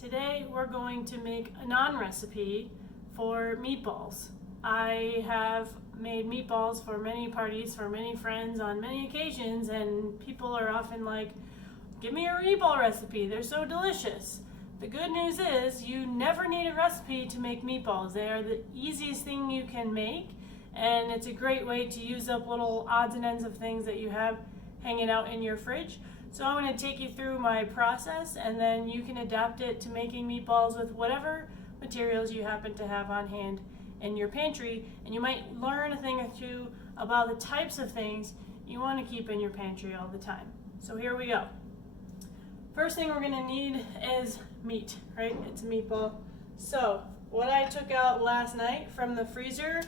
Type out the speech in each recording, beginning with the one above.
Today we're going to make a naan recipe for meatballs. I have made meatballs for many parties, for many friends on many occasions, and people are often like, give me a meatball recipe, they're so delicious. The good news is you never need a recipe to make meatballs. They are the easiest thing you can make, and it's a great way to use up little odds and ends of things that you have hanging out in your fridge. So I'm going to take you through my process, and then you can adapt it to making meatballs with whatever materials you happen to have on hand in your pantry, and you might learn a thing or two about the types of things you want to keep in your pantry all the time. So here we go. First thing we're going to need is meat, right? It's a meatball. So what I took out last night from the freezer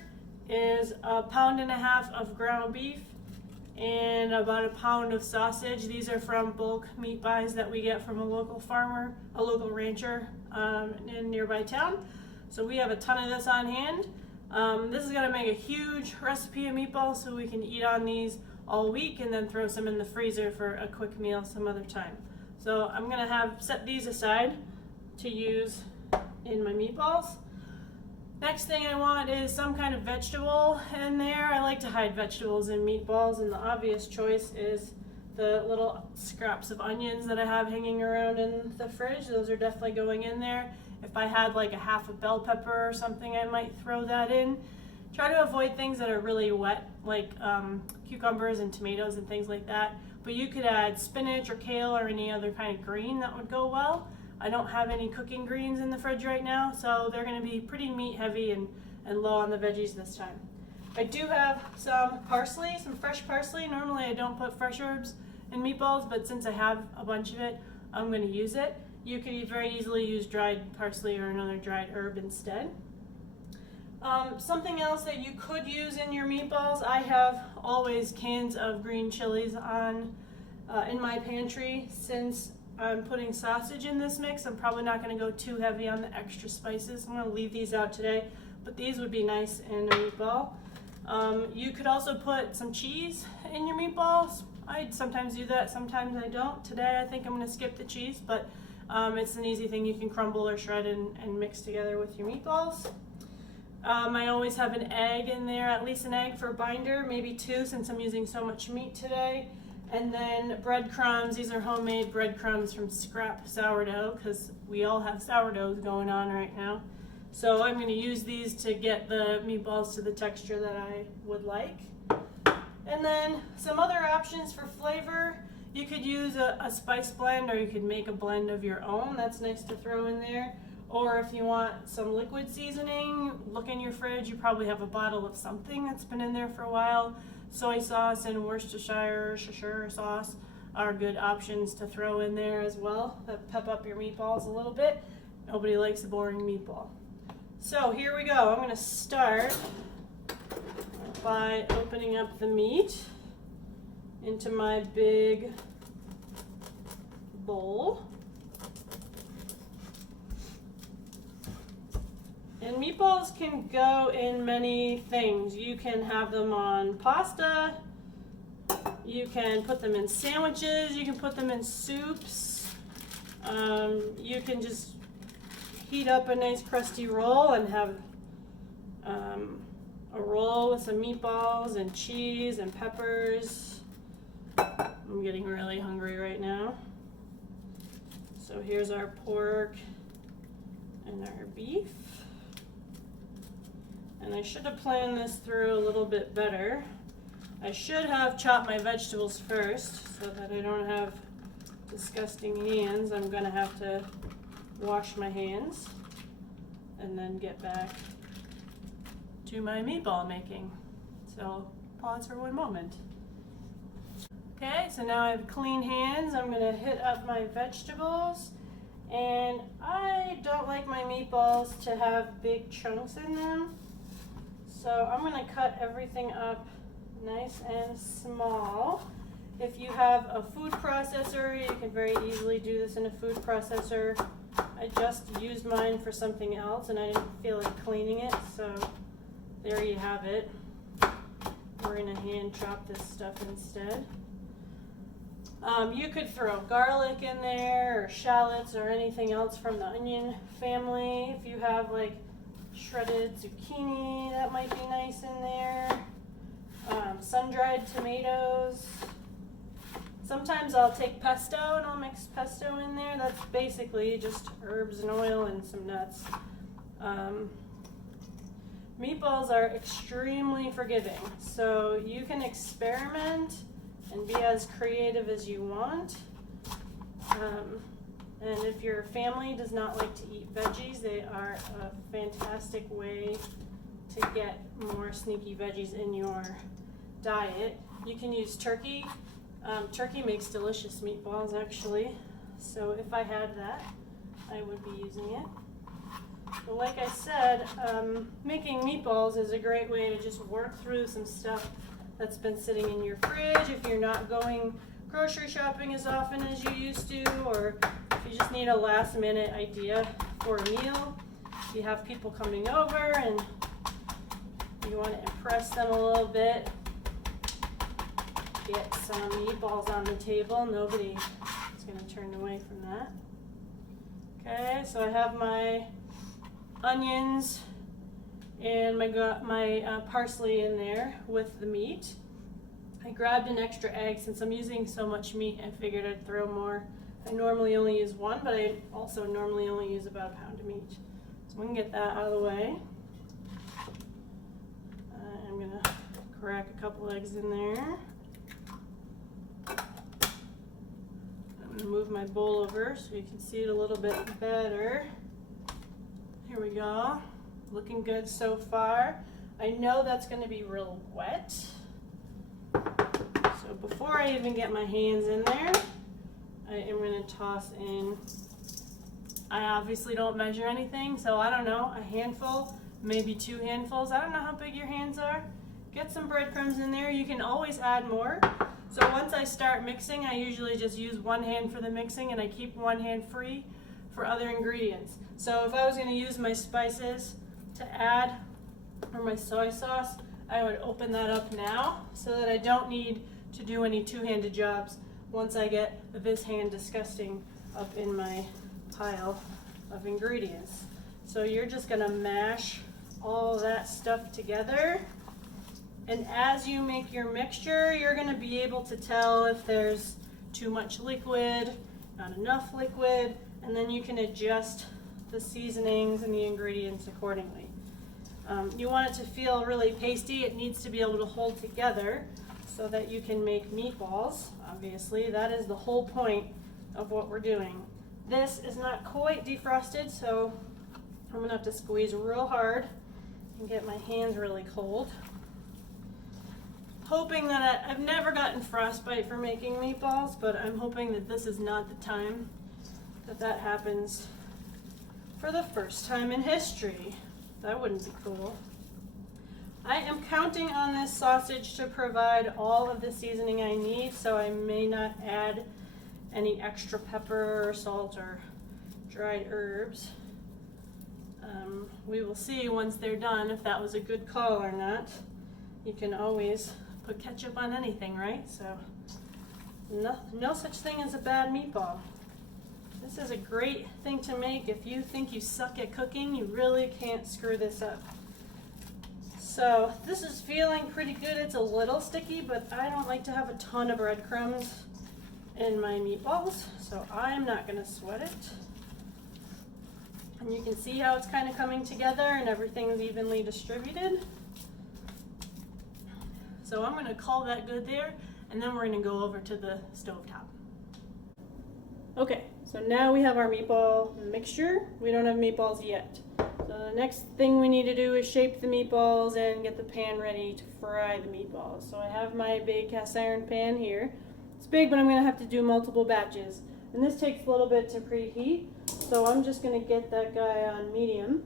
is 1.5 pounds of ground beef and about 1 pound of sausage. These are from bulk meat buys that we get from a local farmer, a local rancher in a nearby town. So we have a ton of this on hand. This is going to make a huge recipe of meatballs, so we can eat on these all week and then throw some in the freezer for a quick meal some other time. So I'm going to set these aside to use in my meatballs. Next thing I want is some kind of vegetable in there. I like to hide vegetables in meatballs, and the obvious choice is the little scraps of onions that I have hanging around in the fridge. Those are definitely going in there. If I had like a half a bell pepper or something, I might throw that in. Try to avoid things that are really wet, like cucumbers and tomatoes and things like that. But you could add spinach or kale or any other kind of green that would go well. I don't have any cooking greens in the fridge right now, so they're going to be pretty meat heavy and low on the veggies this time. I do have some parsley, some fresh parsley. Normally I don't put fresh herbs in meatballs, but since I have a bunch of it, I'm going to use it. You could very easily use dried parsley or another dried herb instead. Something else that you could use in your meatballs, I have always cans of green chilies in my pantry. Since I'm putting sausage in this mix, I'm probably not going to go too heavy on the extra spices. I'm going to leave these out today, but these would be nice in a meatball. You could also put some cheese in your meatballs. I sometimes do that, sometimes I don't. Today I think I'm going to skip the cheese, but it's an easy thing you can crumble or shred and mix together with your meatballs. I always have an egg in there, at least an egg for a binder, maybe 2 since I'm using so much meat today. And then breadcrumbs. These are homemade breadcrumbs from scrap sourdough, because we all have sourdoughs going on right now. So I'm going to use these to get the meatballs to the texture that I would like. And then some other options for flavor. You could use a spice blend, or you could make a blend of your own. That's nice to throw in there. Or if you want some liquid seasoning, look in your fridge. You probably have a bottle of something that's been in there for a while. Soy sauce and Worcestershire sauce are good options to throw in there as well. That pep up your meatballs a little bit. Nobody likes a boring meatball. So here we go. I'm going to start by opening up the meat into my big bowl. And meatballs can go in many things. You can have them on pasta, you can put them in sandwiches, you can put them in soups, you can just heat up a nice crusty roll and have a roll with some meatballs and cheese and peppers. I'm getting really hungry right now. So here's our pork and our beef. And I should have planned this through a little bit better. I should have chopped my vegetables first so that I don't have disgusting hands. I'm going to have to wash my hands and then get back to my meatball making. So pause for one moment. Okay, so now I have clean hands. I'm going to hit up my vegetables. And I don't like my meatballs to have big chunks in them. So I'm going to cut everything up nice and small. If you have a food processor, you can very easily do this in a food processor. I just used mine for something else and I didn't feel like cleaning it, so there you have it. We're going to hand chop this stuff instead. You could throw garlic in there, or shallots, or anything else from the onion family. If you have like shredded zucchini, that might be nice in there. Sun-dried tomatoes. Sometimes I'll take pesto and I'll mix pesto in there. That's basically just herbs and oil and some nuts. Meatballs are extremely forgiving, so you can experiment and be as creative as you want. And if your family does not like to eat veggies, they are a fantastic way to get more sneaky veggies in your diet. You can use turkey. Turkey makes delicious meatballs, actually. So if I had that, I would be using it. But like I said, making meatballs is a great way to just work through some stuff that's been sitting in your fridge if you're not going grocery shopping as often as you used to, or if you just need a last minute idea for a meal. If you have people coming over and you want to impress them a little bit, get some meatballs on the table. Nobody is going to turn away from that. Okay, so I have my onions and my parsley in there with the meat. I grabbed an extra egg. Since I'm using so much meat, I figured I'd throw more. I normally only use one, but I also normally only use about a pound of meat. So we can get that out of the way. I'm going to crack a couple eggs in there. I'm going to move my bowl over so you can see it a little bit better. Here we go. Looking good so far. I know that's going to be real wet. So before I even get my hands in there, I am going to toss in, I obviously don't measure anything, so I don't know, a handful, maybe 2 handfuls. I don't know how big your hands are. Get some breadcrumbs in there. You can always add more. So once I start mixing, I usually just use one hand for the mixing and I keep one hand free for other ingredients. So if I was going to use my spices to add, or my soy sauce, I would open that up now so that I don't need to do any two-handed jobs once I get this hand disgusting up in my pile of ingredients. So you're just going to mash all that stuff together. And as you make your mixture, you're going to be able to tell if there's too much liquid, not enough liquid, and then you can adjust the seasonings and the ingredients accordingly. You want it to feel really pasty. It needs to be able to hold together so that you can make meatballs. Obviously, that is the whole point of what we're doing. This is not quite defrosted, so I'm going to have to squeeze real hard and get my hands really cold. Hoping that I've never gotten frostbite for making meatballs, but I'm hoping that this is not the time that happens for the first time in history. That wouldn't be cool. I am counting on this sausage to provide all of the seasoning I need, so I may not add any extra pepper or salt or dried herbs. We will see once they're done if that was a good call or not. You can always put ketchup on anything, right? So no such thing as a bad meatball. This is a great thing to make. If you think you suck at cooking, you really can't screw this up. So this is feeling pretty good. It's a little sticky, but I don't like to have a ton of breadcrumbs in my meatballs, so I'm not going to sweat it. And you can see how it's kind of coming together and everything's evenly distributed. So I'm going to call that good there, and then we're going to go over to the stovetop. Okay, so now we have our meatball mixture. We don't have meatballs yet. So the next thing we need to do is shape the meatballs and get the pan ready to fry the meatballs. So I have my big cast iron pan here. It's big, but I'm going to have to do multiple batches. And this takes a little bit to preheat, so I'm just going to get that guy on medium.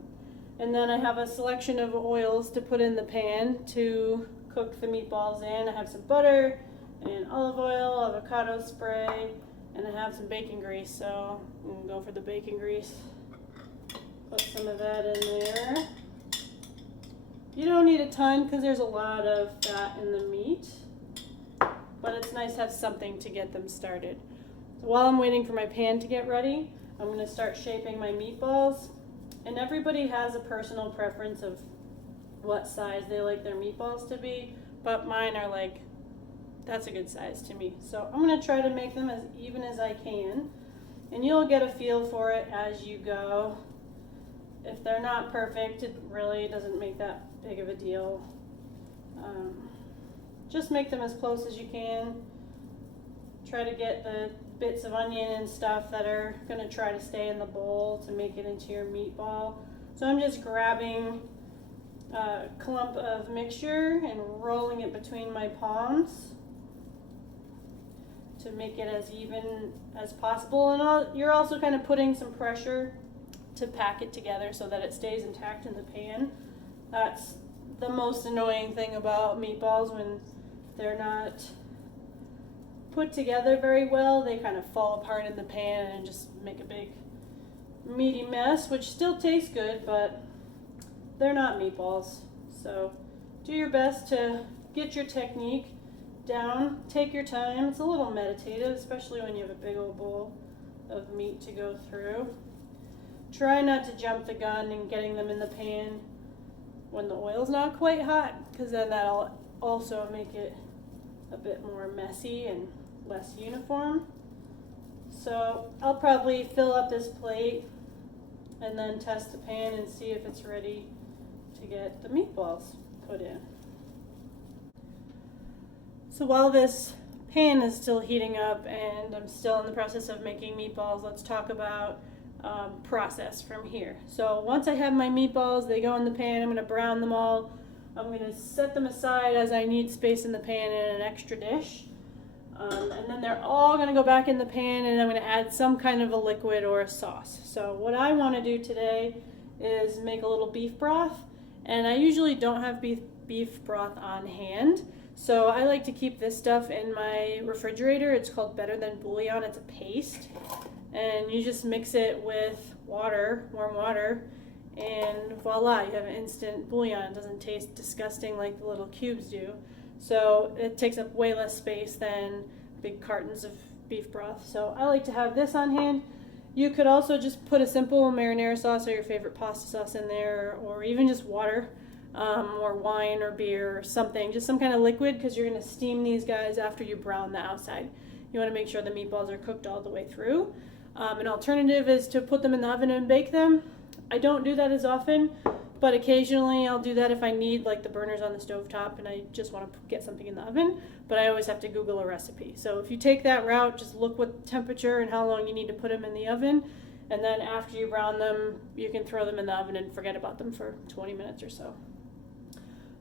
And then I have a selection of oils to put in the pan to cook the meatballs in. I have some butter and olive oil, avocado spray, and I have some bacon grease, so I'm going to go for the bacon grease. Put some of that in there. You don't need a ton because there's a lot of fat in the meat, but it's nice to have something to get them started. So while I'm waiting for my pan to get ready, I'm going to start shaping my meatballs. And everybody has a personal preference of what size they like their meatballs to be, but mine are like, that's a good size to me. So I'm going to try to make them as even as I can, and you'll get a feel for it as you go. If they're not perfect, it really doesn't make that big of a deal. Just make them as close as you can. Try to get the bits of onion and stuff that are going to try to stay in the bowl to make it into your meatball. So I'm just grabbing a clump of mixture and rolling it between my palms to make it as even as possible. And you're also kind of putting some pressure to pack it together so that it stays intact in the pan. That's the most annoying thing about meatballs. When they're not put together very well, they kind of fall apart in the pan and just make a big meaty mess, which still tastes good, but they're not meatballs. So do your best to get your technique down. Take your time. It's a little meditative, especially when you have a big old bowl of meat to go through. Try not to jump the gun in getting them in the pan when the oil's not quite hot, because then that'll also make it a bit more messy and less uniform. So I'll probably fill up this plate and then test the pan and see if it's ready to get the meatballs put in. So while this pan is still heating up and I'm still in the process of making meatballs, let's talk about process from here. So once I have my meatballs, they go in the pan. I'm going to brown them all. I'm going to set them aside as I need space in the pan in an extra dish. And then they're all going to go back in the pan, and I'm going to add some kind of a liquid or a sauce. So what I want to do today is make a little beef broth, and I usually don't have beef broth on hand. So I like to keep this stuff in my refrigerator. It's called Better Than Bouillon. It's a paste. And you just mix it with water, warm water, and voila, you have an instant bouillon. It doesn't taste disgusting like the little cubes do. So it takes up way less space than big cartons of beef broth. So I like to have this on hand. You could also just put a simple marinara sauce or your favorite pasta sauce in there, or even just water, or wine or beer or something, just some kind of liquid, because you're going to steam these guys after you brown the outside. You want to make sure the meatballs are cooked all the way through. An alternative is to put them in the oven and bake them. I don't do that as often, but occasionally I'll do that if I need, like the burners on the stovetop and I just want to get something in the oven, but I always have to Google a recipe. So if you take that route, just look what temperature and how long you need to put them in the oven, and then after you brown them, you can throw them in the oven and forget about them for 20 minutes or so.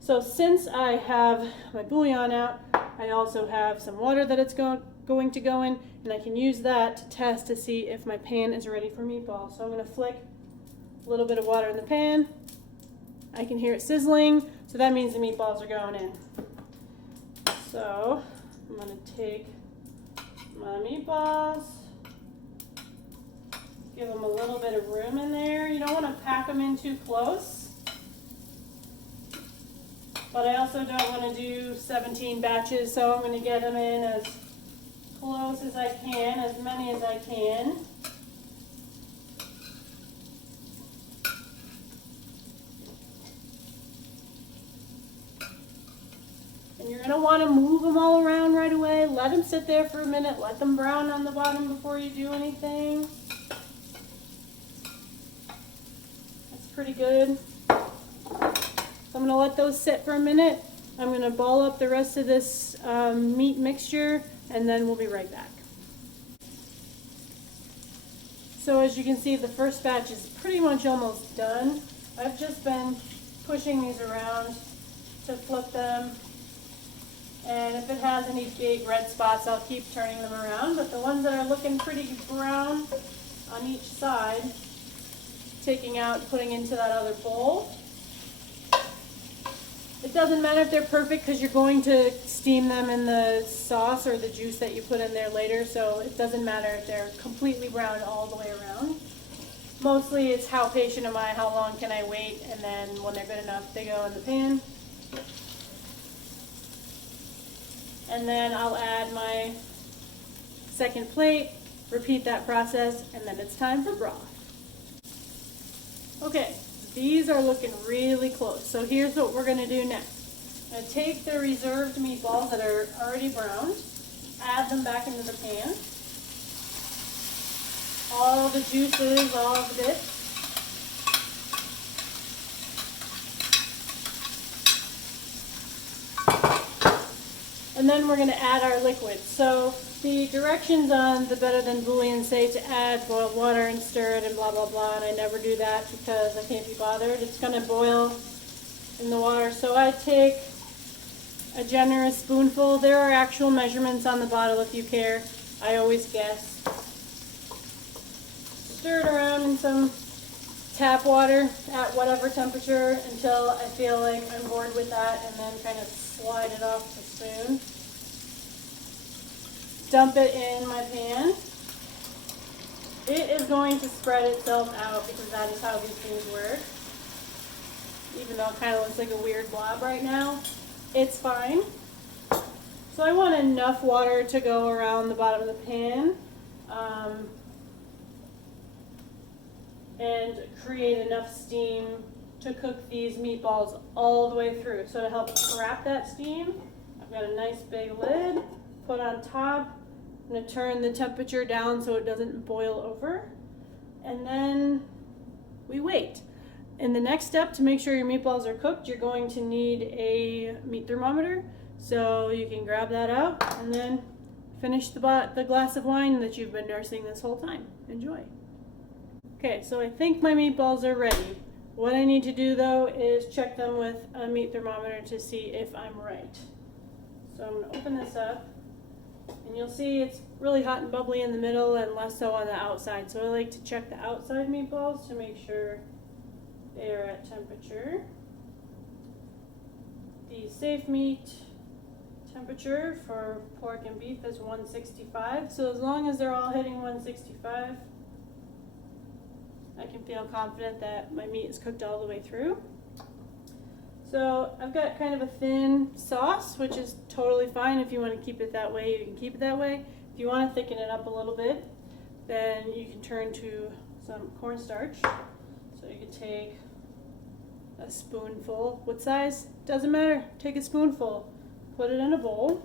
So since I have my bouillon out, I also have some water that it's going to go in, and I can use that to test to see if my pan is ready for meatballs. So I'm going to flick a little bit of water in the pan. I can hear it sizzling, so that means the meatballs are going in. So I'm going to take my meatballs, give them a little bit of room in there. You don't want to pack them in too close, but I also don't want to do 17 batches, so I'm going to get them in as close as I can, as many as I can. And you're going to want to move them all around right away. Let them sit there for a minute. Let them brown on the bottom before you do anything. That's pretty good. So I'm going to let those sit for a minute. I'm going to ball up the rest of this meat mixture, and then we'll be right back. So as you can see, the first batch is pretty much almost done. I've just been pushing these around to flip them, and if it has any big red spots, I'll keep turning them around, but the ones that are looking pretty brown on each side, taking out, putting into that other bowl. It doesn't matter if they're perfect because you're going to steam them in the sauce or the juice that you put in there later, so it doesn't matter if they're completely brown all the way around. Mostly it's how patient am I, how long can I wait, and then when they're good enough, they go in the pan. and then I'll add my second plate, repeat that process, and then it's time for broth. Okay, these are looking really close. So here's what we're gonna do next. I'm gonna take the reserved meatballs that are already browned, add them back into the pan. All the juices, all of the bits. And then we're going to add our liquid. So the directions on the Better Than Bouillon say to add boiled water and stir it and blah, blah, blah. And I never do that because I can't be bothered. It's going to boil in the water. So I take a generous spoonful. There are actual measurements on the bottle if you care. I always guess. Stir it around in some tap water at whatever temperature until I feel like I'm bored with that, and then kind of slide it off the spoon. Dump it in my pan. It is going to spread itself out because that is how these things work. Even though it kind of looks like a weird blob right now, it's fine. So I want enough water to go around the bottom of the pan and create enough steam to cook these meatballs all the way through. So to help wrap that steam, I've got a nice big lid, put on top. I'm going to turn the temperature down so it doesn't boil over. And then we wait. In the next step, to make sure your meatballs are cooked, you're going to need a meat thermometer. So you can grab that out and then finish the glass of wine that you've been nursing this whole time. Enjoy. Okay, so I think my meatballs are ready. What I need to do though is check them with a meat thermometer to see if I'm right. So I'm going to open this up, and you'll see it's really hot and bubbly in the middle and less so on the outside. So I like to check the outside meatballs to make sure they are at temperature. The safe meat temperature for pork and beef is 165. So as long as they're all hitting 165, I can feel confident that my meat is cooked all the way through. So I've got kind of a thin sauce, which is totally fine. If you want to keep it that way, you can keep it that way. If you want to thicken it up a little bit, then you can turn to some cornstarch. So you can take a spoonful. What size? Doesn't matter. Take a spoonful. Put it in a bowl.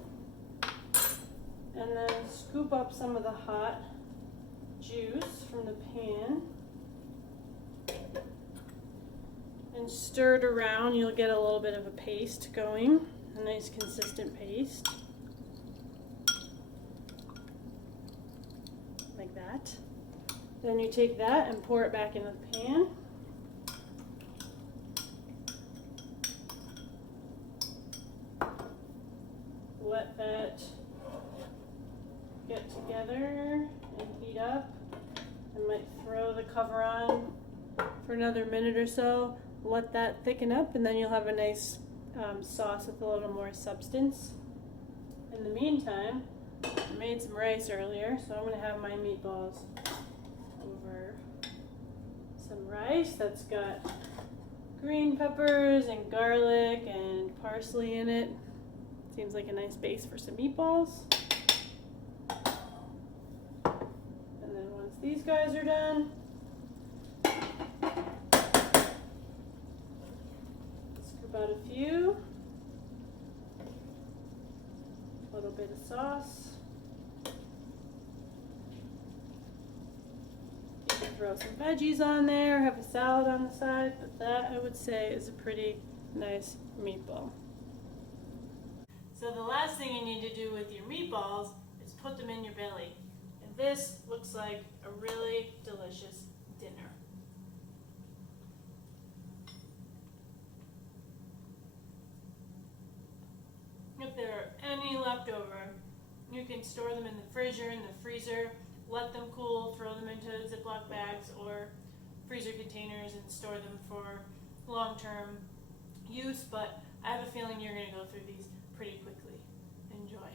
And then scoop up some of the hot juice from the pan. And stir it around. You'll get a little bit of a paste going, a nice consistent paste, like that. Then you take that and pour it back into the pan. Let that get together and heat up. I might throw the cover on for another minute or so. Let that thicken up, and then you'll have a nice sauce with a little more substance. In the meantime, I made some rice earlier, so I'm going to have my meatballs over some rice that's got green peppers and garlic and parsley in it. Seems like a nice base for some meatballs. And then once these guys are done, about a few, a little bit of sauce. You can throw some veggies on there, have a salad on the side, but that I would say is a pretty nice meatball. So the last thing you need to do with your meatballs is put them in your belly. And this looks like a really delicious dinner. If there are any left over, you can store them in the fridge or in the freezer, let them cool, throw them into Ziploc bags or freezer containers and store them for long-term use, but I have a feeling you're going to go through these pretty quickly. Enjoy.